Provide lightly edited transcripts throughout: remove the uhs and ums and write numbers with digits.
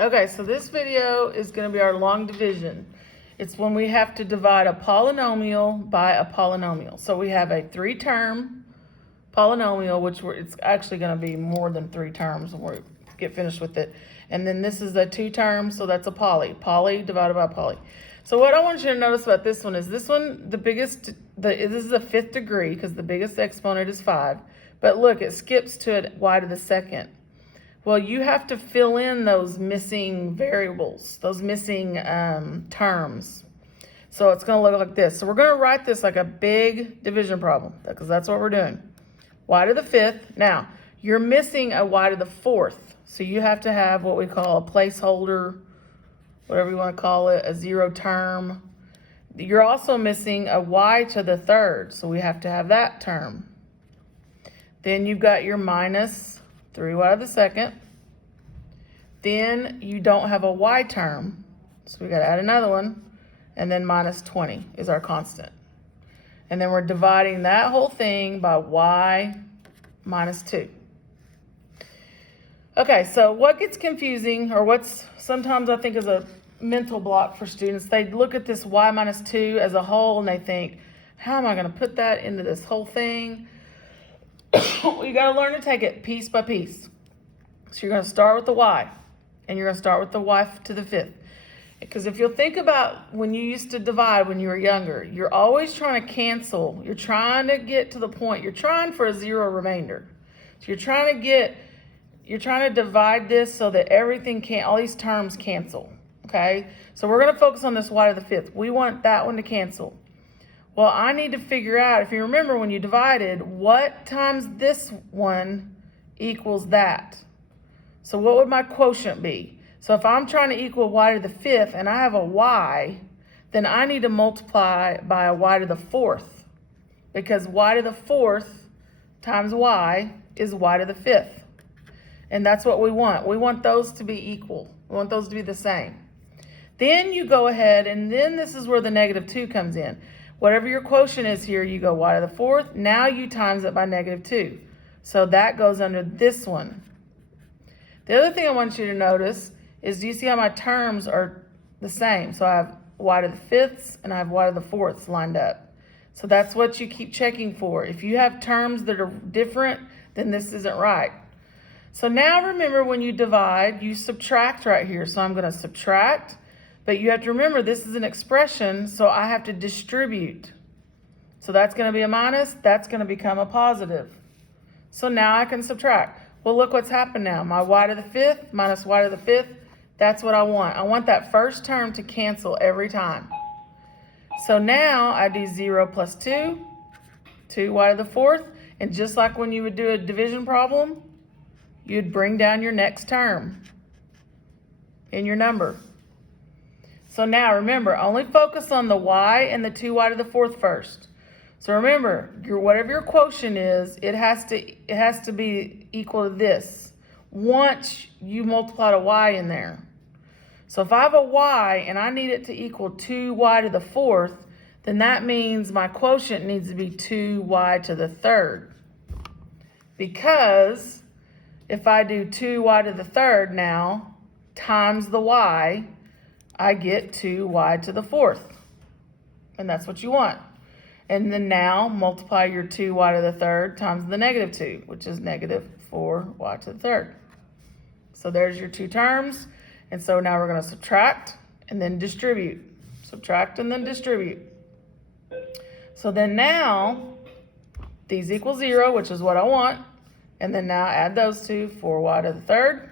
Okay, so this video is going to be our long division. It's when we have to divide a polynomial by a polynomial. So we have a 3-term polynomial, which it's actually going to be more than 3 terms when we get finished with it. And then this is a 2-term, so that's a poly divided by poly. So what I want you to notice about this one, the biggest, this is a 5th degree because the biggest exponent is 5. But look, it skips to y to the second. Well, you have to fill in those missing variables, those missing terms. So it's going to look like this. So we're going to write this like a big division problem because that's what we're doing. Y to the 5th. Now, you're missing a y to the 4th. So you have to have what we call a placeholder, whatever you want to call it, a 0 term. You're also missing a y to the 3rd. So we have to have that term. Then you've got your minus 3y to the 2nd. Then you don't have a y term, so we got to add another one, and then minus 20 is our constant. And then we're dividing that whole thing by y minus 2. Okay, so what gets confusing, or what's sometimes I think is a mental block for students, they look at this y minus 2 as a whole and they think, how am I going to put that into this whole thing? Well, you got to learn to take it piece by piece. So you're going to start with the y, and you're going to start with the y to the 5th. Because if you'll think about when you used to divide when you were younger, you're always trying to cancel. You're trying to get to the point. You're trying for a 0 remainder. So you're trying to divide this so that all these terms cancel. Okay? So we're going to focus on this y to the 5th. We want that one to cancel. Well, I need to figure out, if you remember when you divided, what times this one equals that. So what would my quotient be? So if I'm trying to equal y to the 5th and I have a y, then I need to multiply by a y to the 4th. Because y to the 4th times y is y to the 5th. And that's what we want. We want those to be equal. We want those to be the same. Then you go ahead, and then this is where the negative 2 comes in. Whatever your quotient is here, you go y to the 4th. Now you times it by negative 2. So that goes under this one. The other thing I want you to notice is, do you see how my terms are the same? So I have y to the 5ths and I have y to the 4ths lined up. So that's what you keep checking for. If you have terms that are different, then this isn't right. So now remember, when you divide, you subtract right here. So I'm going to subtract, but you have to remember this is an expression, so I have to distribute. So that's going to be a minus, that's going to become a positive. So now I can subtract. Well, look what's happened now. My y to the 5th minus y to the 5th, that's what I want. I want that first term to cancel every time. So now I do 0 plus 2, 2y to the 4th, and just like when you would do a division problem, you'd bring down your next term in your number. So now remember, only focus on the y and the 2y to the 4th first. So remember, whatever your quotient is, it has to be equal to this once you multiply a y in there. So if I have a y and I need it to equal 2y to the 4th, then that means my quotient needs to be 2y to the 3rd. Because if I do 2y to the 3rd now times the y, I get 2y to the 4th. And that's what you want. And then now multiply your 2y to the 3rd times the negative 2, which is negative 4y to the 3rd. So there's your 2 terms. And so now we're going to subtract and then distribute. Subtract and then distribute. So then now these equal 0, which is what I want. And then now add those two, 4y to the 3rd.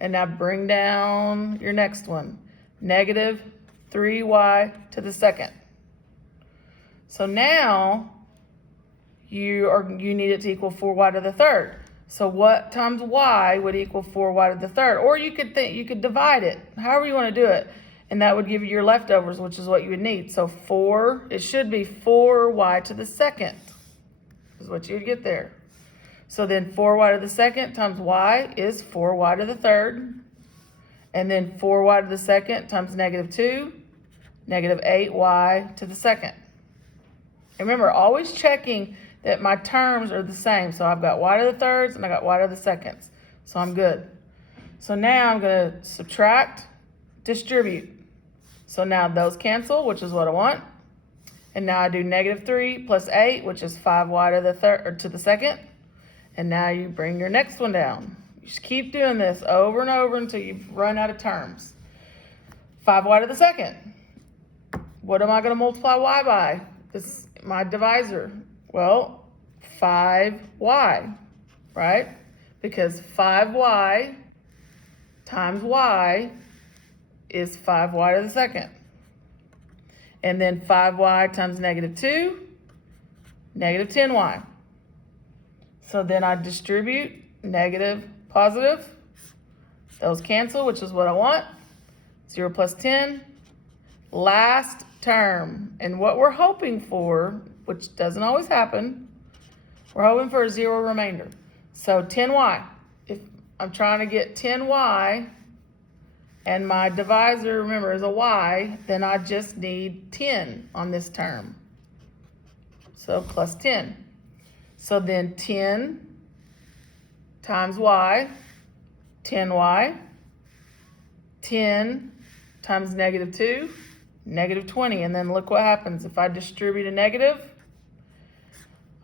And now bring down your next one, negative 3y to the 2nd. So now you need it to equal 4y to the 3rd. So what times y would equal 4y to the 3rd? Or you could divide it, however you want to do it. And that would give you your leftovers, which is what you would need. So it should be 4y to the 2nd is what you'd get there. So then 4y to the 2nd times y is 4y to the 3rd. And then 4y to the 2nd times negative 2, negative 8y to the 2nd. Remember, always checking that my terms are the same. So I've got y to the 3rds and I got y to the 2nds. So I'm good. So now I'm going to subtract, distribute. So now those cancel, which is what I want. And now I do -3 plus 8, which is 5y to the third or to the second. And now you bring your next one down. You just keep doing this over and over until you've run out of terms. 5y to the second. What am I going to multiply y by? This is my divisor. Well, 5y, right? Because 5y times y is 5y to the second. And then 5y times -2, -10y. So then I distribute negative, positive. Those cancel, which is what I want. 0 plus 10. Last term. And what we're hoping for, which doesn't always happen, we're hoping for a 0 remainder. So 10y. If I'm trying to get 10y, and my divisor, remember, is a y, then I just need 10 on this term. So plus 10. So then 10 times y, 10y. 10 times -2, -20. And then look what happens. If I distribute a negative,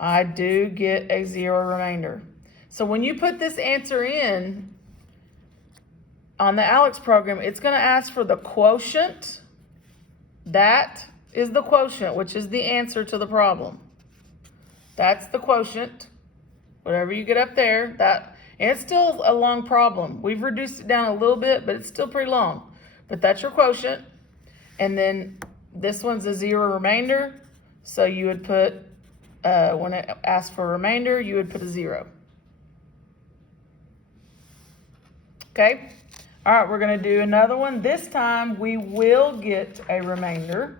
I do get a 0 remainder. So when you put this answer in, on the ALEKS program, it's going to ask for the quotient. That is the quotient, which is the answer to the problem. That's the quotient. Whatever you get up there, that, and it's still a long problem. We've reduced it down a little bit, but it's still pretty long. But that's your quotient. And then this one's a 0 remainder. So you would put, when it asks for a remainder, you would put a 0. Okay? All right, we're going to do another one. This time we will get a remainder.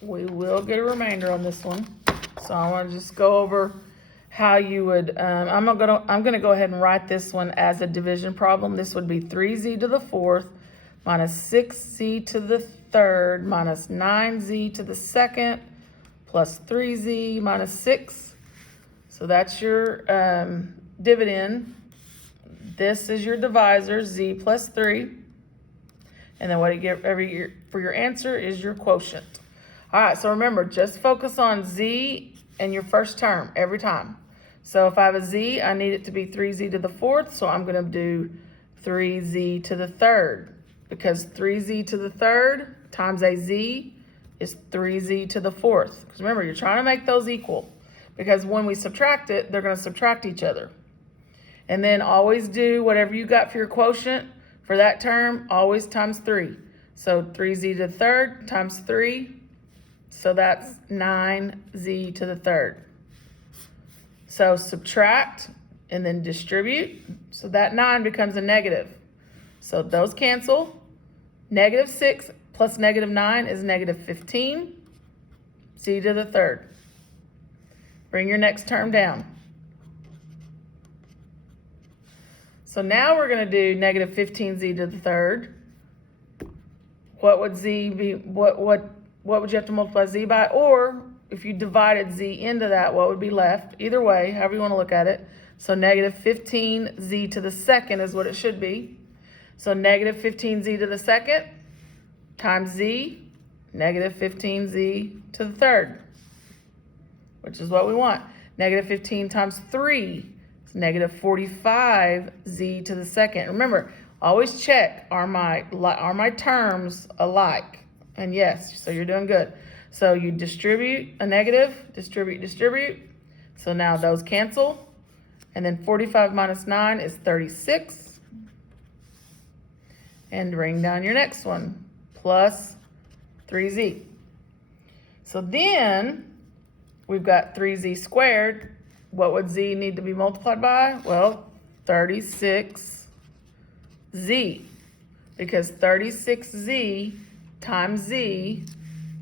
We will get a remainder on this one. So I want to just go over how you would, I'm gonna go ahead and write this one as a division problem. This would be 3z to the 4th minus 6z to the 3rd minus 9z to the 2nd plus 3z minus 6. So that's your dividend. This is your divisor, z plus 3. And then what you get for your answer is your quotient. All right, so remember, just focus on z and your first term every time. So if I have a z, I need it to be 3z to the 4th, so I'm going to do 3z to the 3rd, because 3z to the 3rd times a z is 3z to the 4th. Because remember, you're trying to make those equal, because when we subtract it, they're going to subtract each other. And then always do whatever you got for your quotient for that term, always times 3. So 3z to the 3rd times 3, so that's 9z to the 3rd. So subtract and then distribute. So that 9 becomes a negative. So those cancel. -6 plus -9 is -15. Z to the 3rd. Bring your next term down. So now we're going to do -15z to the 3rd. What would z be? What would you have to multiply z by? Or if you divided z into that, what would be left? Either way, however you want to look at it. So -15z to the 2nd is what it should be. So -15z to the 2nd times z, -15z to the 3rd, which is what we want. -15 times 3 is -45z to the 2nd. Remember, always check, are my terms alike? And yes, so you're doing good. So you distribute a negative, distribute. So now those cancel. And then 45 minus 9 is 36. And bring down your next one, plus 3z. So then we've got 3z squared. What would z need to be multiplied by? Well, 36z. Because 36z times z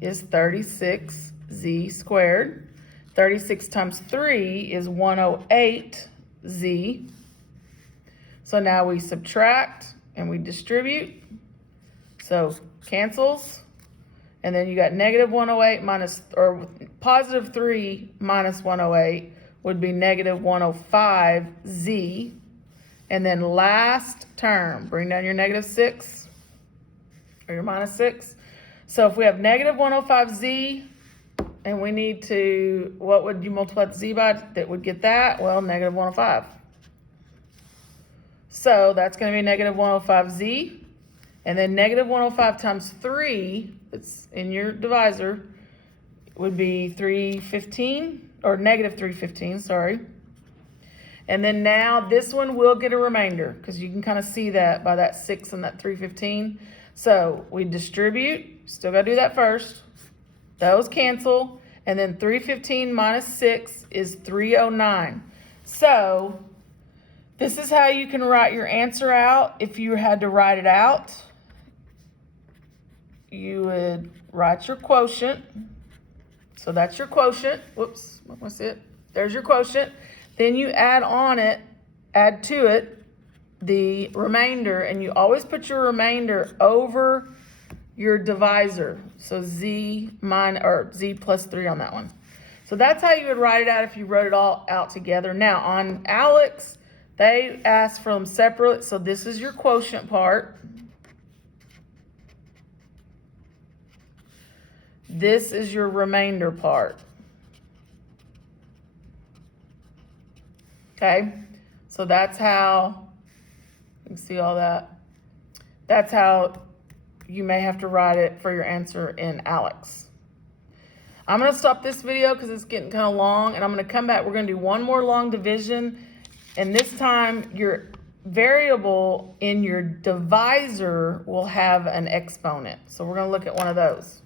is 36z squared. 36 times 3 is 108z. So now we subtract and we distribute. So cancels. And then you got -108 minus, or positive 3 minus 108 would be negative 105z. And then last term, bring down your negative 6 or your minus 6. So if we have negative 105z and we need to, what would you multiply the z by that would get that? Well, negative 105. So that's going to be negative 105z. And then negative 105 times 3, it's in your divisor, would be 315, or negative 315, sorry. And then now this one will get a remainder, because you can kind of see that by that 6 and that 315. So we distribute, still got to do that first. Those cancel, and then 315 minus 6 is 309. So this is how you can write your answer out. If you had to write it out, you would write your quotient. So that's your quotient. Whoops, what's it? There's your quotient. Then you add to it the remainder, and you always put your remainder over your divisor. So z plus 3 on that one. So that's how you would write it out if you wrote it all out together. Now on ALEKS, they asked for them separate, so this is your quotient part. This is your remainder part. Okay, so that's how, you can see all that. That's how you may have to write it for your answer in ALEKS. I'm going to stop this video because it's getting kind of long, and I'm going to come back. We're going to do one more long division, and this time your variable in your divisor will have an exponent. So we're going to look at one of those.